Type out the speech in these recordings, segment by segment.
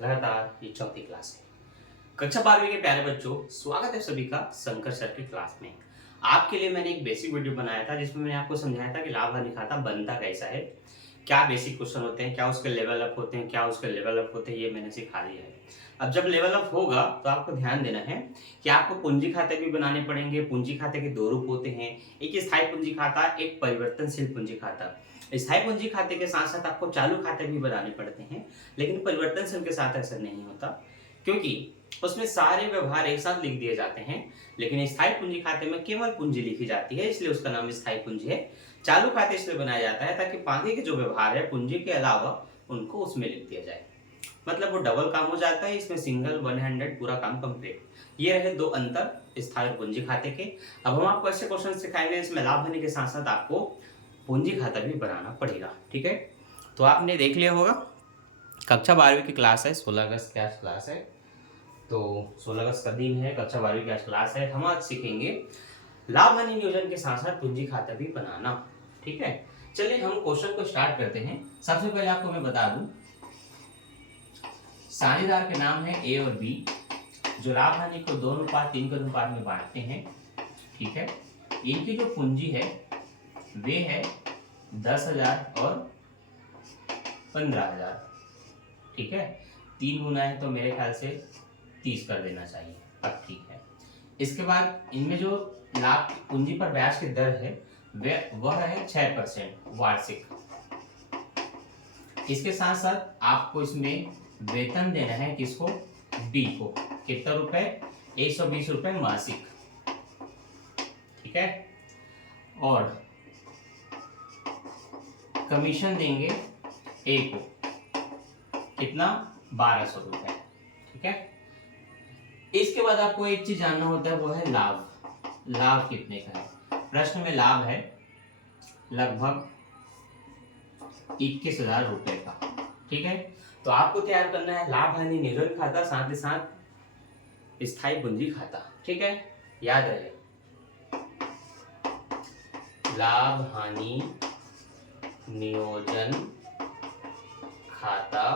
लगातार ये चौथी क्लास है। कक्षा 12वीं के प्यारे बच्चों, स्वागत है सभी का शंकर सर की क्लास में। आपके लिए मैंने एक बेसिक वीडियो बनाया था जिसमें मैंने आपको समझाया था कि लाभ हानि खाता बनता कैसा है, क्या बेसिक क्वेश्चन होते हैं, क्या उसके लेवल अप होते हैं, क्या उसके लेवल अप होते हैं, ये मैंने सिखा दिया है। अब जब लेवल अप होगा तो आपको ध्यान देना है कि आपको पूंजी खाते भी बनाने पड़ेंगे। पूंजी खाते के दो रूप होते हैं, एक स्थायी पूंजी खाता, एक परिवर्तनशील पूंजी खाता। स्थायी पूंजी खाते के साथ साथ आपको चालू खाते भी बनाने पड़ते हैं, लेकिन परिवर्तनशील के साथ ऐसा नहीं होता, क्योंकि उसमें सारे व्यवहार एक साथ लिख दिए जाते हैं। लेकिन स्थायी पूंजी खाते में केवल पूंजी लिखी जाती है, इसलिए उसका नाम स्थायी पूंजी है। चालू खाते इसलिए बनाया जाता है ताकि बाकी के जो व्यवहार है पूंजी के अलावा उनको उसमें लिख दिया जाए। मतलब वो डबल काम हो जाता है, इसमें सिंगल वन हैंडेड पूरा काम कंप्लीट। ये रहे दो अंतर स्थायी और पूंजी खाते के। अब हम आपको ऐसे क्वेश्चन सिखाएंगे इसमें लाभ हानि के साथ साथ आपको पूंजी खाता भी बनाना पड़ेगा। ठीक है, तो आपने देख लिया होगा कक्षा 12वीं की क्लास है, 16 अगस्त की आज क्लास है। तो 16 अगस्त का दिन है, कक्षा 12वीं की आज क्लास है। हम आज सीखेंगे लाभ हानि नियोजन के साथ साथ पूंजी खाता भी बनाना। ठीक है, चलिए हम क्वेश्चन को स्टार्ट करते हैं। सबसे पहले आपको मैं बता दूं, साझेदार के नाम है ए और बी, जो लाभ हानि को 2:3 के अनुपात में बांटते हैं। ठीक है, इनकी जो पूंजी है वे है 10,000 और 15,000। ठीक है, 3 गुना है तो मेरे ख्याल से 30 कर देना चाहिए। अब ठीक है, इसके बाद इनमें जो लाभ पूंजी पर ब्याज की दर है वह है 6% वार्षिक। इसके साथ साथ आपको इसमें वेतन देना है, किसको? बी को। कितना रुपए? 120 रुपए मासिक। ठीक है, और कमीशन देंगे ए को, कितना? 1200 रुपए। ठीक है, इसके बाद आपको एक चीज जानना होता है, वो है लाभ। लाभ कितने का है? प्रश्न में लाभ है लगभग 21,000 रुपए का। ठीक है, तो आपको तैयार करना है लाभ हानि नियोजन खाता, साथ ही साथ स्थायी पूंजी खाता। ठीक है, याद रहे लाभ हानि नियोजन खाता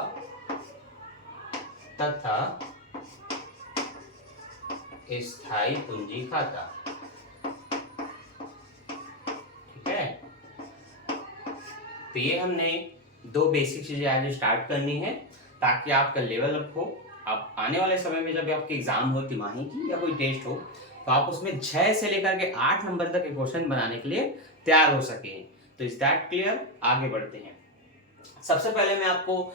तथा स्थायी पूंजी खाता। ठीक है, तो ये हमने दो बेसिक चीजें आज स्टार्ट करनी है ताकि आपका लेवल अप हो। आप आने वाले समय में जब आपके एग्जाम हो तिमाही की या कोई टेस्ट हो तो आप उसमें 6 से लेकर के 8 नंबर तक के क्वेश्चन बनाने के लिए तैयार हो सके। तो इज दैट क्लियर? आगे बढ़ते हैं। सबसे पहले मैं आपको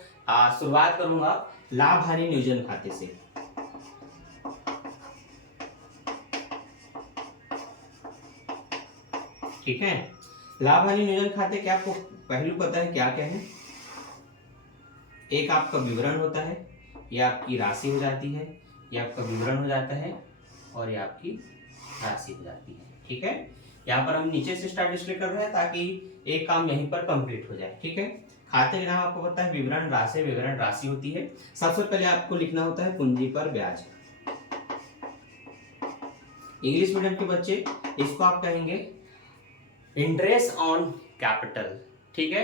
शुरुआत करूंगा लाभ हानि नियोजन खाते से। ठीक है, लाभ हानि नियोजन खाते के आपको पहलू पता है क्या क्या है? एक आपका विवरण होता है, ये आपकी राशि हो जाती है, ये आपका विवरण हो जाता है और ये आपकी राशि हो जाती है। ठीक है, यहाँ पर हम नीचे से स्टार्ट इसलिए कर रहे हैं ताकि एक काम यहीं पर कंप्लीट हो जाए। ठीक है, खाते का नाम आपको पता है, विवरण राशि, विवरण राशि होती है। सबसे पहले आपको लिखना होता है पूंजी पर ब्याज। इंग्लिश मीडियम के बच्चे इसको आप कहेंगे इंटरेस्ट ऑन कैपिटल। ठीक है,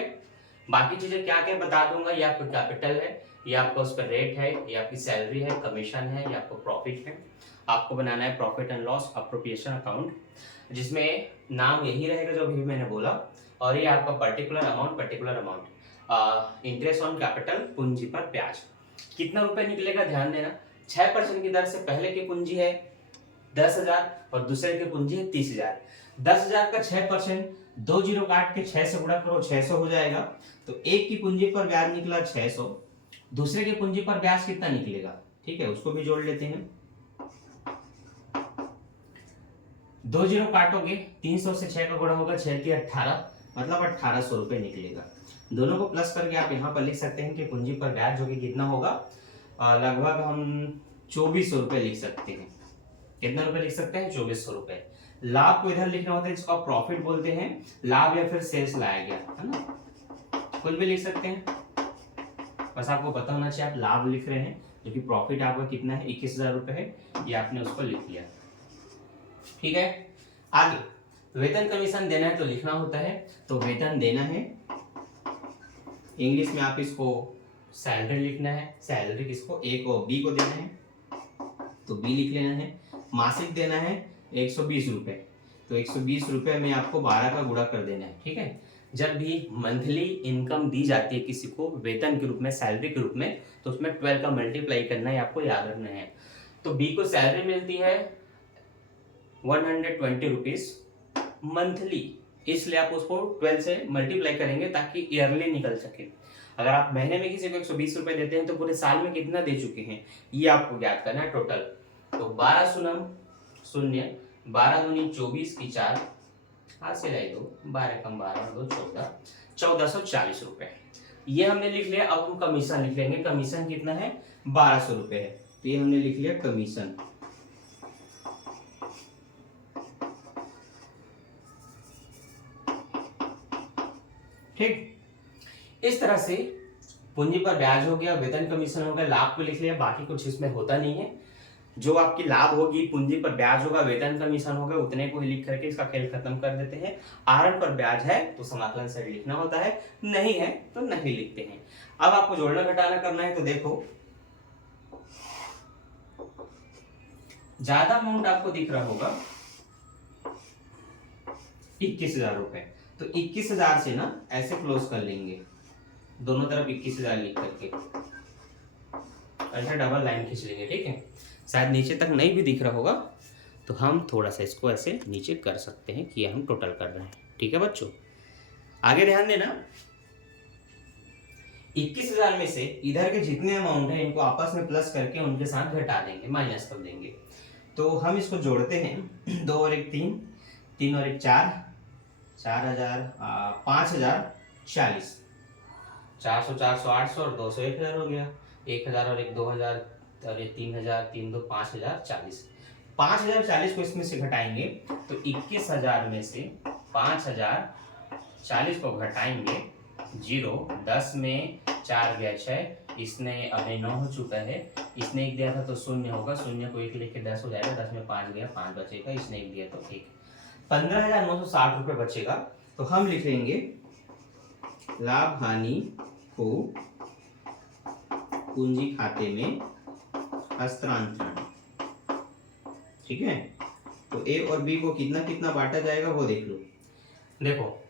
बाकी चीजें क्या क्या बता दूंगा। ये आपका कैपिटल है, ये आपका उस पर रेट है, ये आपकी सैलरी है, कमीशन है, ये आपको प्रॉफिट है। आपको बनाना है profit and loss appropriation account, जिसमें नाम यही रहेगा जो अभी मैंने बोला। और ये आपका particular amount interest on capital, पूंजी पर ब्याज। कितना रुपए निकलेगा ध्यान देना। 6% की दर से पहले की पूंजी है 10,000 और दूसरे की पूंजी है 30,000। 10,000 का 6%, 2 जीरो काट के 6 से गुणा करो, 600 हो जाएगा। तो एक की पूंजी पर ब्याज निकला 600, दूसरे की पूंजी पर ब्याज कितना निकलेगा? ठीक है, उसको भी जोड़ लेते हैं। 2 जीरो काटोगे, 300 से 6 का गुणा होगा, 6 की 18, मतलब 1800 रुपए निकलेगा। दोनों को प्लस करके आप यहाँ पर लिख सकते हैं कि पूंजी पर ब्याज जो कि कितना होगा, लगभग हम 2400 रुपए लिख सकते हैं। कितना रुपए लिख सकते हैं? 2400 रुपए। लाभ को इधर लिखना होता है, जिसको आप प्रॉफिट बोलते हैं। लाभ या फिर सेल्स लाया गया है ना, कुछ भी लिख सकते हैं, बस आपको पता होना चाहिए आप लाभ लिख रहे हैं, जो कि प्रॉफिट आपका कितना है, 21,000 रुपए है, ये आपने उसको लिख लिया। ठीक है, आगे वेतन कमीशन देना है तो लिखना होता है, तो वेतन देना है। इंग्लिश में आप इसको सैलरी लिखना है, सैलरी किसको, ए को, बी को देना है तो बी लिख लेना है। मासिक देना है 120 रुपए, तो 120 रुपए में आपको 12 का गुणा कर देना है, ठीक है। जब भी मंथली इनकम दी जाती है किसी को वेतन के रूप में, सैलरी के रूप में, तो उसमें 12 का मल्टीप्लाई करना है, आपको याद रखना है। तो बी को सैलरी मिलती है 120 रुपीज मंथली, इसलिए आप उसको 12 से मल्टीप्लाई करेंगे ताकि ईयरली निकल सके। अगर आप महीने में किसी को 120 रुपए देते हैं तो पूरे साल में कितना दे चुके हैं ये आपको ज्ञात करना है टोटल। तो 12 शून्य शून्य, 12 दूनी 24 की 4, हाथ से लाई 2, 12 कम 12 2 14, 1440 रुपए ये हमने लिख लिया। अब हम कमीशन लिख लेंगे। कमीशन कितना है, 1200 रुपए है, तो ये हमने लिख लिया कमीशन। ठीक, इस तरह से पूंजी पर ब्याज हो गया, वेतन कमीशन हो गया, लाभ को लिख लिया, बाकी कुछ इसमें होता नहीं है। जो आपकी लाभ होगी, पूंजी पर ब्याज होगा, वेतन कमीशन होगा, उतने को ही लिख करके इसका खेल खत्म कर देते हैं। आहरण पर ब्याज है तो समाकलन साइड लिखना होता है, नहीं है तो नहीं लिखते हैं। अब आपको जोड़ना घटाना करना है, तो देखो ज्यादा अमाउंट आपको दिख रहा होगा 21,000 रुपए, तो 21,000 से ना ऐसे क्लोज कर लेंगे, दोनों तरफ 21,000 लिख करके ऐसे डबल लाइन खींच लेंगे, ठीक है। शायद नीचे तक नहीं भी दिख रहा होगा तो हम थोड़ा सा इसको ऐसे नीचे कर सकते हैं कि हम टोटल कर रहे हैं, ठीक है बच्चों। आगे ध्यान देना, 21,000 में से इधर के जितने अमाउंट है इनको आपस में प्लस करके उनके साथ घटा देंगे, माइनस कर देंगे। तो हम इसको जोड़ते हैं, 2 और 1 3, 3 और 1 4, 4,000 5,040, 400 400 800 और 200 1,000 हो गया, 1,000 और 1 2,000 और ये 3,000 3 2 5,040, 5,040 को इसमें से घटाएंगे तो 21,000 में से 5,040 को घटाएंगे 0, 10 में 4 गया 6, इसने अभी 9 हो चुका है, इसने 1 दिया था तो 0 होगा, 0 को 1 लेके 10 हो जाएगा, 10 में 5 गया 5 बचेगा, इसने 1 दिया तो 1, 15,960 रुपये बचेगा। तो हम लिखेंगे लाभ हानि को पूंजी खाते में हस्तांतरण, ठीक है। तो ए और बी को कितना कितना बांटा जाएगा वो देख लो। देखो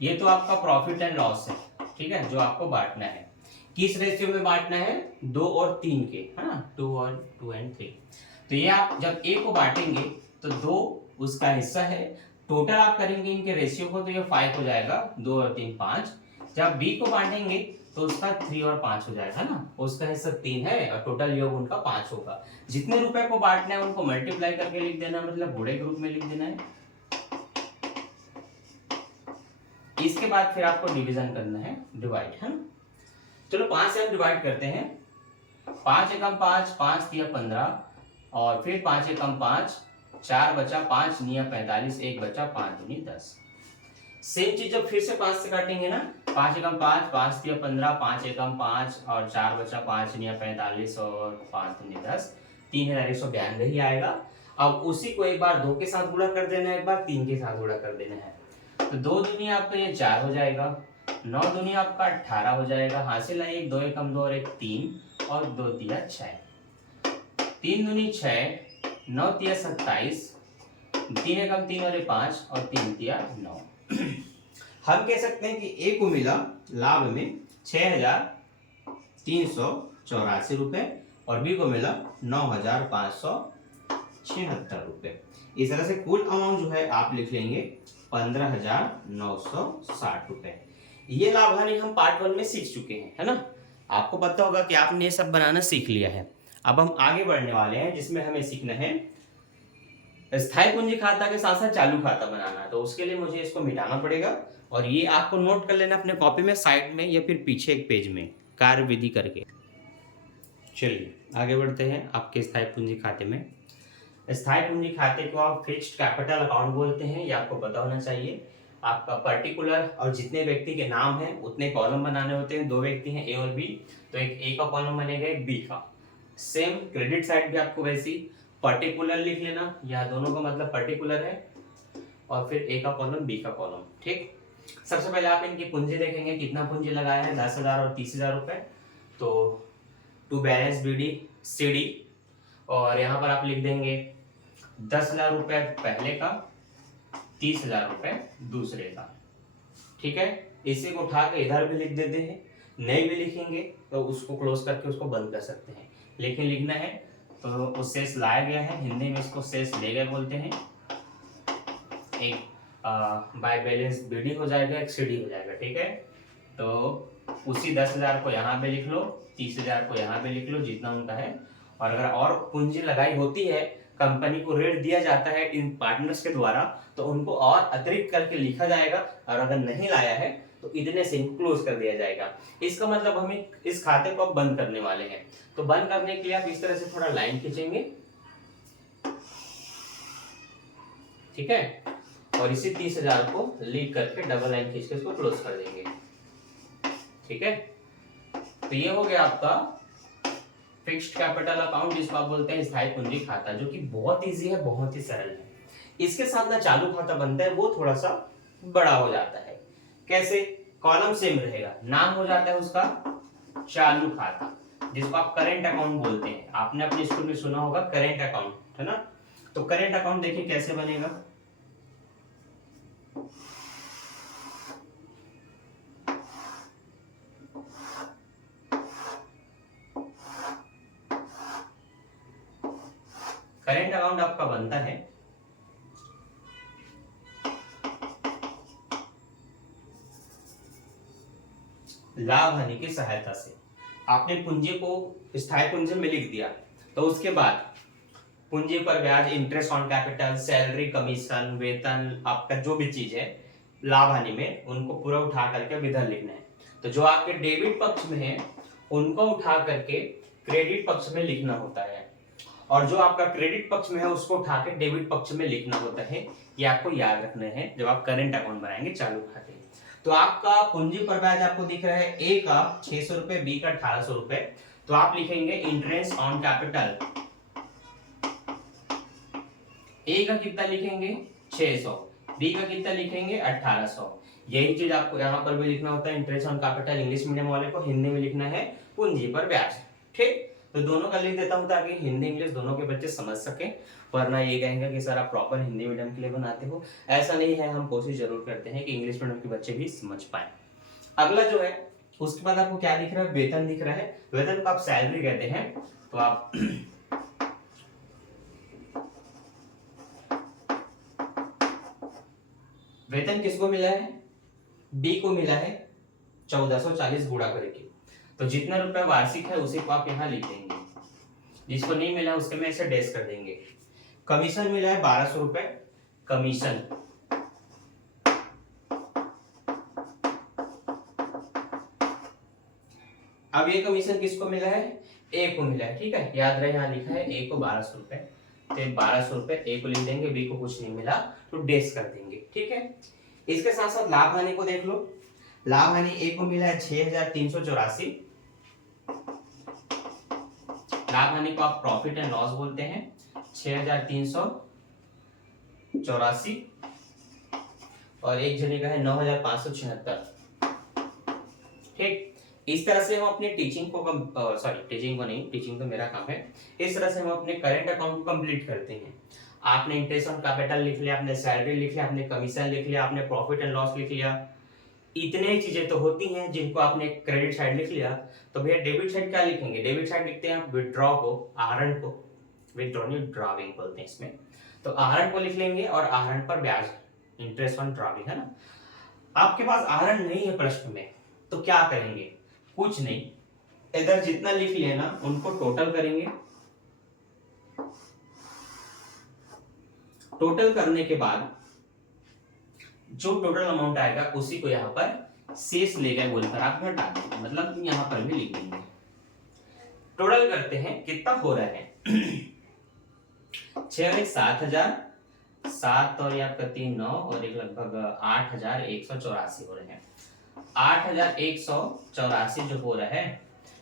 ये तो आपका प्रॉफिट एंड लॉस है, ठीक है, जो आपको बांटना है। किस रेशियो में बांटना है, 2 और 3 के, है ना, 2 और 2 एंड 3। तो ये आप जब ए को बांटेंगे तो 2 उसका हिस्सा है, टोटल आप करेंगे इनके रेशियो को तो ये 5 हो जाएगा, 2 और 3 5। जब बी को बांटेंगे तो उसका 3 और 5 हो जाएगा ना, उसका हिस्सा 3 है और टोटल योग उनका 5 होगा। जितने रुपए को बांटना है उनको मल्टीप्लाई करके लिख देना, मतलब बूढ़े ग्रुप में लिख देना है। इसके बाद फिर आपको डिवीजन करना है, डिवाइड, है ना। चलो 5 से हम डिवाइड करते हैं, 5 एकम 5, 5 तिया 15 और फिर 5 एकम 5, 4 बचा, 5 निया 45, 1 बचा, 5 दूनी 10। सेम चीज जब फिर से 5 से काटेंगे ना, 5 एकम 5, 5 तिया 15, 5 एकम 5 और 4 बचा, 5 निया 45 और 5 दूनी 10, 3,192 ही आएगा। अब उसी को एक बार 2 के साथ गुणा कर देना है, एक बार 3 के साथ गुणा कर देना है। तो 2 दूनी आपका ये 4 हो जाएगा, 9 दूनी आपका 18 हो जाएगा, हासिल है 1 2 एकम 2 और 1 3 और 2 तिया 6, 3 दूनी 6, 9 तिया 27, 3 एकम 3 और 5 और 3 तिया 9। हम कह सकते हैं कि ए को मिला लाभ में 6,384 रुपए और बी को मिला 9,576 रुपए। इस तरह से कुल अमाउंट जो है आप लिख लेंगे 15,960 रुपए। ये लाभ हानि हम पार्ट 1 में सीख चुके हैं, है ना। आपको पता होगा कि आपने ये सब बनाना सीख लिया है। अब हम आगे बढ़ने वाले हैं जिसमें हमें सीखना है स्थायी पूंजी खाता के साथ साथ चालू खाता बनाना। तो उसके लिए मुझे इसको मिटाना पड़ेगा और ये आपको नोट कर लेना अपने कॉपी में, साइड में या फिर पीछे एक पेज में कार्य विधि करके। चलिए आगे बढ़ते हैं आपके स्थायी पूंजी खाते में। स्थायी पूंजी खाते को आप फिक्स्ड कैपिटल अकाउंट बोलते हैं, ये आपको पता होना चाहिए। आपका पर्टिकुलर और जितने व्यक्ति के नाम हैं उतने कॉलम बनाने होते हैं। 2 व्यक्ति हैं ए और बी, तो एक ए का कॉलम बनेगा, एक बी का। सेम क्रेडिट साइड भी आपको वैसी पर्टिकुलर लिख लेना, यह दोनों का मतलब पर्टिकुलर है और फिर ए का कॉलम बी का कॉलम, ठीक। सबसे पहले आप इनकी पूंजी देखेंगे, कितना पूंजी लगाया है, 10,000 और 30,000 रुपए। तो to balance B D C D, और यहाँ पर आप लिख देंगे 10,000 रुपये पहले का, 30,000 रुपये दूसरे का। ठीक है, इसी को उठा के इधर भी लिख देते हैं, नहीं भी लिखेंगे तो उसको क्लोज करके उसको बंद कर सकते हैं, लेकिन लिखना है तो वो शेष लाया गया है, हिंदी में इसको शेष ले गए बोलते हैं। एक बाय बैलेंस बीडी हो जाएगा, एक सीडी हो जाएगा। ठीक है, तो उसी 10,000 को यहाँ पे लिख लो, 30,000 को यहाँ पे लिख लो, जितना उनका है। और अगर और पूंजी लगाई होती है, कंपनी को ऋण दिया जाता है इन पार्टनर्स के द्वारा, तो उनको और अतिरिक्त करके लिखा जाएगा, और अगर नहीं लाया है तो इतने से क्लोज कर दिया जाएगा। इसका मतलब हम इस खाते को अब बंद करने वाले हैं। तो बंद करने के लिए आप इस तरह से थोड़ा लाइन खींचेंगे, ठीक है, और इसी 30,000 को लिख करके डबल लाइन खींच के इसको क्लोज कर देंगे। ठीक है, तो ये हो गया आपका फिक्स्ड कैपिटल अकाउंट, जिसको आप बोलते हैं स्थायी पूंजी खाता, जो कि बहुत इजी है, बहुत ही सरल है। इसके साथ ना चालू खाता बनता है, वो थोड़ा सा बड़ा हो जाता है। कैसे? कॉलम सेम रहेगा, नाम हो जाता है उसका चालू खाता, जिसको आप करेंट अकाउंट बोलते हैं। आपने अपने स्कूल में सुना होगा करेंट अकाउंट, है ना? तो करेंट अकाउंट देखिए कैसे बनेगा। करेंट अकाउंट आपका बनता है लाभ हानि की सहायता से। आपने पूंजी को स्थायी पूंजी में लिख दिया, तो उसके बाद पूंजी पर ब्याज, interest on capital, salary, commission, वेतन, आपका जो भी चीज है लाभ हानि में, उनको पूरा उठा करके इधर लिखना है। तो जो आपके डेबिट पक्ष में है उनको उठा करके क्रेडिट पक्ष में लिखना होता है, और जो आपका क्रेडिट पक्ष में है उसको उठा के डेबिट पक्ष में लिखना होता है। ये आपको याद रखना है जब आप करेंट अकाउंट बनाएंगे, चालू खाते। तो आपका पूंजी पर ब्याज आपको दिख रहा है, ए का 600 रुपए, बी का 1800 रुपए, तो आप लिखेंगे इंटरेस्ट ऑन कैपिटल। ए का कितना लिखेंगे? 600, बी का कितना लिखेंगे? 1800। यही चीज आपको यहाँ पर भी लिखना होता है, interest on capital English medium वाले को, हिंदी में लिखना है पूंजी पर ब्याज। ठीक, तो दोनों का लिख देता हूं ताकि हिंदी इंग्लिश दोनों के बच्चे समझ सके, वरना ये कहेंगे कि सर आप प्रॉपर हिंदी मीडियम के लिए बनाते हो। ऐसा नहीं है, हम कोशिश जरूर करते हैं कि इंग्लिश मीडियम के बच्चे भी समझ पाए। अगला जो है उसके बाद आपको क्या दिख रहा है? वेतन दिख रहा है। वेतन को आप सैलरी कहते हैं। तो आप वेतन किसको मिला है? बी को मिला है 1440 गुणा करके। तो जितना रुपया वार्षिक है उसी को आप यहाँ लिख देंगे, जिसको नहीं मिला उसके में ऐसे डैश कर देंगे। कमीशन मिला है 1200 रुपए, कमीशन। अब ये कमीशन किसको मिला है? ए को मिला है। ठीक है, याद रहे यहाँ लिखा है ए को 1200 रुपए, तो 1200 रुपए ए को लिख देंगे, बी को कुछ नहीं मिला तो डैश कर देंगे। ठीक है, इसके साथ साथ लाभ हानि को देख लो। लाभ हानि ए को मिला है 6384। लाभ हानि को आप प्रॉफिट एंड लॉस बोलते हैं, 6384, और एक जने का है 9576। ठीक, इस तरह से हम अपने टीचिंग को टीचिंग को नहीं, टीचिंग तो मेरा काम है। इस तरह से हम अपने करेंट अकाउंट को कंप्लीट करते हैं। आपने इंटरेस्ट ऑन कैपिटल लिख लिया, आपने सैलरी लिख लिया, आपने कमीशन लिख लिया, आपने प्रॉफिट एंड लॉस लिख लिया। इतने ही चीजें तो होती हैं जिनको आपने क्रेडिट साइड लिख लिया। तो भैया डेबिट साइड क्या लिखेंगे? डेबिट साइड लिखते हैं आप विथड्रॉ को, आहरण को, विथड्रॉ नहीं ड्रॉविंग बोलते हैं इसमें। तो आहरण को लिख लेंगे और आहरण पर ब्याज, इंटरेस्ट ऑन ड्रॉविंग, है ना। आपके पास आहरण नहीं है प्रश्न में, तो क्या करेंगे? कुछ नहीं, इधर जितना लिख लिया ना उनको टोटल करेंगे। टोटल करने के बाद जो टोटल अमाउंट आएगा उसी को यहाँ पर शेष ले गए बोलकर आप घटा देंगे, मतलब यहाँ पर भी लिख देंगे। टोटल करते हैं, कितना हो रहा है? 6 और 1 7,000, 7 और ये आपका 3 9 और एक लगभग 8,184 हो रहे हैं। 8,184 जो हो रहा है,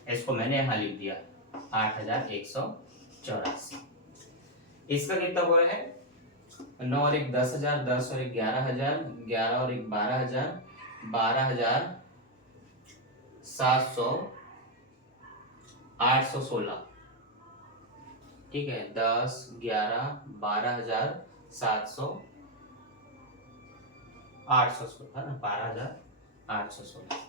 इसको मैंने यहाँ लिख दिया 8,184। इसका कितना हो रहा है? 9 और 1 10,000, 10 और 1 11,000, 11 और 1 12,000, 12,700 816, ठीक है, 10, 11, 12,700, 816 है ना, 12,816।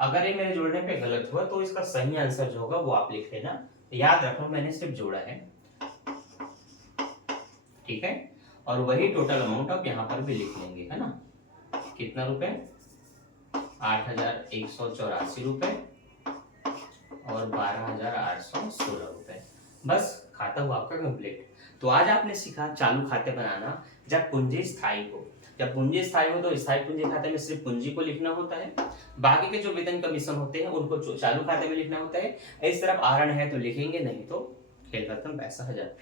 अगर ये मेरे जोड़ने पे गलत हुआ तो इसका सही आंसर जो होगा वो आप लिख लेना। याद रखो मैंने सिर्फ जोड़ा है, ठीक है। और वही टोटल अमाउंट आप यहाँ पर भी लिख लेंगे, है ना। कितना रुपए, 8,184 रुपए और 12,816 रुपए। बस खाता हुआ आपका कंप्लीट। तो आज आपने सीखा चालू खाते बनाना जब पूंजी स्थायी हो। जब पूंजी स्थायी हो तो स्थायी पूंजी खाते में सिर्फ पूंजी को लिखना होता है, बाकी के जो वेतन कमीशन होते हैं उनको चालू खाते में लिखना होता है। इस तरफ आहरण है तो लिखेंगे, नहीं तो खेल खत्म, पैसा हजार।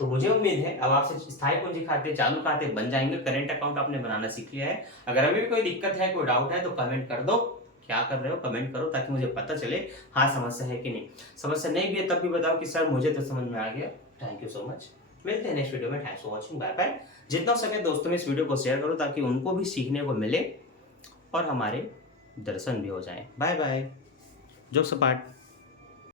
तो मुझे उम्मीद है अब आपसे स्थायी पूंजी खाते, चालू खाते बन जाएंगे। करेंट अकाउंट आपने बनाना सीख लिया है। अगर अभी भी कोई दिक्कत है, कोई डाउट है तो कमेंट कर दो। क्या कर रहे हो कमेंट करो ताकि मुझे पता चले हाँ समस्या है कि नहीं। समस्या नहीं भी है तब भी बताओ कि सर मुझे तो समझ में आ गया। थैंक यू सो मच, मिलते हैं नेक्स्ट वीडियो में। Thanks for watching, bye bye. जितना हो सके दोस्तों में इस वीडियो को शेयर करो ताकि उनको भी सीखने को मिले और हमारे दर्शन भी हो जाए। बाय बाय, जोक सपाट।